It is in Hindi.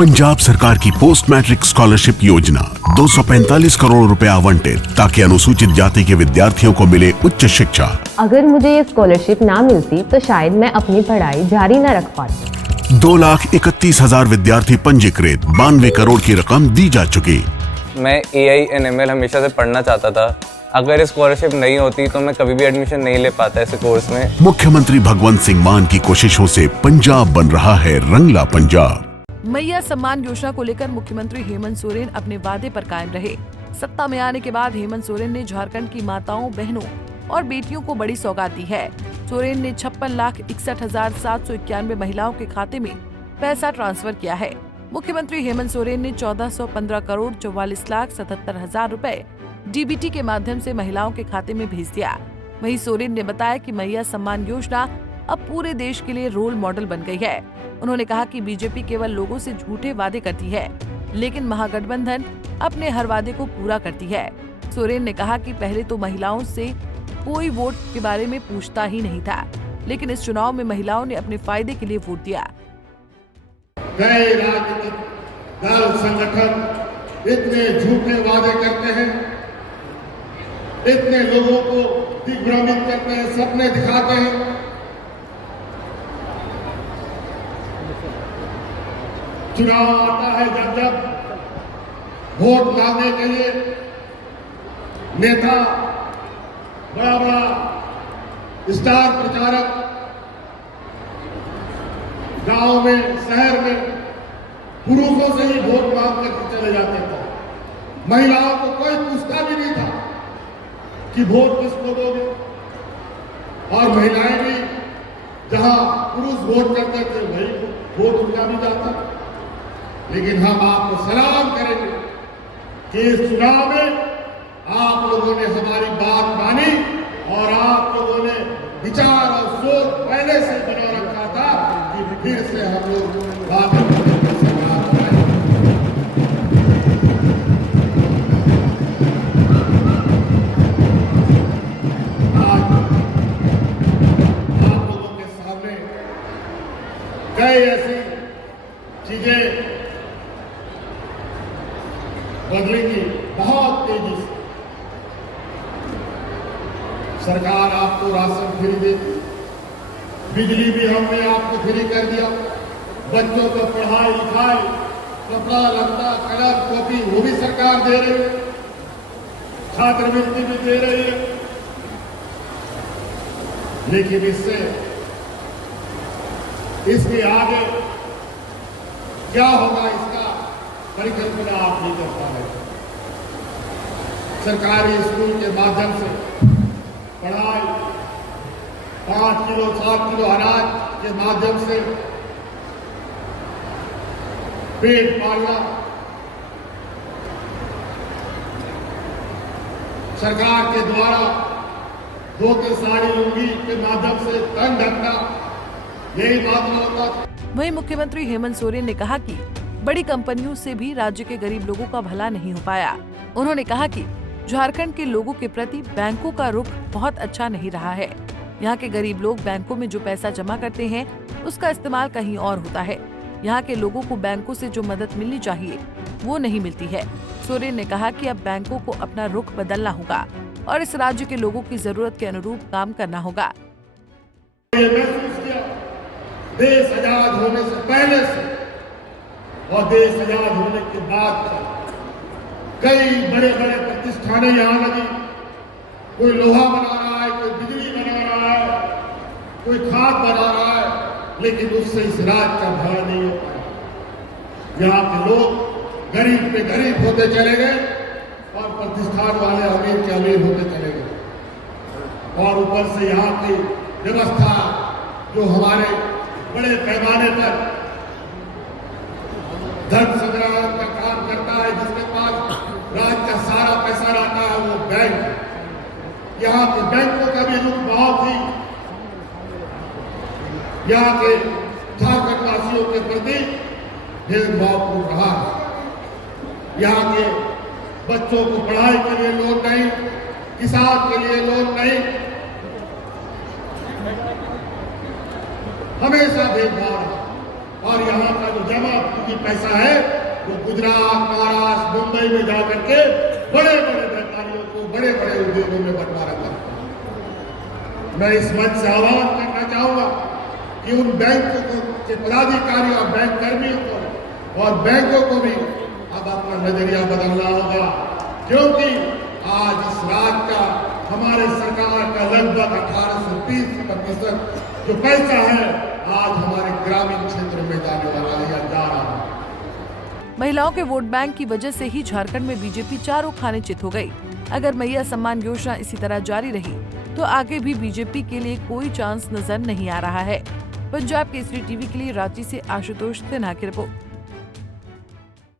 पंजाब सरकार की पोस्ट मैट्रिक स्कॉलरशिप योजना 245 करोड़ रुपए आवंटित ताकि अनुसूचित जाति के विद्यार्थियों को मिले उच्च शिक्षा। अगर मुझे ये स्कॉलरशिप ना मिलती तो शायद मैं अपनी पढ़ाई जारी न रख पाती। 2,31,000 विद्यार्थी पंजीकृत, 92 करोड़ की रकम दी जा चुकी। मैं AI/ML हमेशा से पढ़ना चाहता था। अगर स्कॉलरशिप नहीं होती तो मैं कभी भी एडमिशन नहीं ले पाता इस कोर्स में। मुख्यमंत्री भगवंत सिंह मान की कोशिशों से पंजाब बन रहा है रंगला पंजाब। मैया सम्मान योजना को लेकर मुख्यमंत्री हेमंत सोरेन अपने वादे पर कायम रहे। सत्ता में आने के बाद हेमंत सोरेन ने झारखंड की माताओं, बहनों और बेटियों को बड़ी सौगात दी है। सोरेन ने 56,61,791 महिलाओं के खाते में पैसा ट्रांसफर किया है। मुख्यमंत्री हेमंत सोरेन ने 1415 करोड़ 44,77,000 रुपए DBT के माध्यम से महिलाओं के खाते में भेज दिया। वहीं सोरेन ने बताया कि मैया सम्मान योजना अब पूरे देश के लिए रोल मॉडल बन गई है। उन्होंने कहा कि बीजेपी केवल लोगों से झूठे वादे करती है, लेकिन महागठबंधन अपने हर वादे को पूरा करती है। सोरेन ने कहा कि पहले तो महिलाओं से कोई वोट के बारे में पूछता ही नहीं था, लेकिन इस चुनाव में महिलाओं ने अपने फायदे के लिए वोट दिया। कई राजनीतिक दल संगठन इतने झूठे वादे करते हैं, इतने लोगों को दिग्भ्रमित करते हैं, सपने दिखाते हैं। चुनाव आता है जब वोट लाने के लिए नेता, बड़ा बड़ा स्टार प्रचारक गांव में, शहर में पुरुषों से ही वोट मांग करके चले जाते थे। महिलाओं को कोई पूछता भी नहीं था कि वोट किसको दोगे। और महिलाएं भी जहां पुरुष वोट करते थे वही वोट उनका भी जाता। लेकिन हम आपको सलाम करेंगे कि इस चुनाव में आप लोगों ने हमारी बात मानी और आप लोगों ने विचार और सोच पहले से बना रखा था कि फिर से हम लोग बात करने की सरकार बनाएंगे। आज आप लोगों के सामने कई ऐसी चीजें बदलेंगी बहुत तेजी से। सरकार आपको राशन फ्री देती, बिजली भी हमने आपको फ्री कर दिया, बच्चों को पढ़ाई लिखाई, कपड़ा लत्ता, कलम कॉपी वो भी सरकार दे रही है, छात्रवृत्ति भी दे रही है। लेकिन इसके आगे क्या होगा इसका परिकल्पना आप नहीं कर पा रहे। सरकारी स्कूल के माध्यम से पढ़ाई, 5 किलो 7 किलो अनाज के माध्यम से पेट पालना, सरकार के द्वारा धोती साड़ी लुंगी के माध्यम से तन ढकना, यही माध्यम होता। वहीं मुख्यमंत्री हेमंत सोरेन ने कहा कि बड़ी कंपनियों से भी राज्य के गरीब लोगों का भला नहीं हो पाया। उन्होंने कहा कि झारखंड के लोगों के प्रति बैंकों का रुख बहुत अच्छा नहीं रहा है। यहाँ के गरीब लोग बैंकों में जो पैसा जमा करते हैं उसका इस्तेमाल कहीं और होता है। यहाँ के लोगों को बैंकों से जो मदद मिलनी चाहिए वो नहीं मिलती है। सोरेन ने कहा कि अब बैंकों को अपना रुख बदलना होगा और इस राज्य के लोगों की जरूरत के अनुरूप काम करना होगा। देश आजाद होने से पहले से और देश आजाद होने के बाद कई बड़े बड़े प्रतिष्ठानें यहाँ लगी। कोई लोहा बना रहा है, कोई बिजली बना रहा है, कोई खाद बना रहा है, लेकिन उससे इस राज्य का भला नहीं हो पाया। यहाँ के लोग गरीब पे गरीब होते चले गए और प्रतिष्ठान वाले अमीर के अमीर होते चले गए। और ऊपर से यहाँ की व्यवस्था जो हमारे बड़े पैमाने पर धन संग्रह का काम करता है, जिसके पास राज्य का सारा पैसा रहता है, वो बैंक। यहाँ के बैंकों का भी रुख बहुत ही यहाँ के झारखंड वासियों के प्रति भेदभावपूर्ण रहा है। यहाँ के बच्चों को पढ़ाई के लिए लोन नहीं, किसान के लिए लोन नहीं, हमेशा भेदभाव। और यहाँ का जो जमा पूंजी पैसा है वो गुजरात, महाराष्ट्र, मुंबई में जाकर के बड़े बड़े व्यापारियों को बड़े बड़े उद्योगों में बंटवारा करता है। मैं इस मंच से आह्वान करना चाहूंगा कि उन बैंकों के पदाधिकारी और बैंक कर्मियों को और बैंकों को भी अब अपना नजरिया बदलना होगा, क्योंकि आज इस रात का हमारे सरकार का लगभग 1830% जो पैसा है आज हमारे ग्रामीण क्षेत्र में जाने वाला है या जा रहा है। महिलाओं के वोट बैंक की वजह से ही झारखंड में बीजेपी चारों खाने चित हो गई। अगर मैया सम्मान योजना इसी तरह जारी रही तो आगे भी बीजेपी के लिए कोई चांस नजर नहीं आ रहा है। पंजाब केसरी टीवी के लिए रांची से आशुतोष सिन्हा की रिपोर्ट।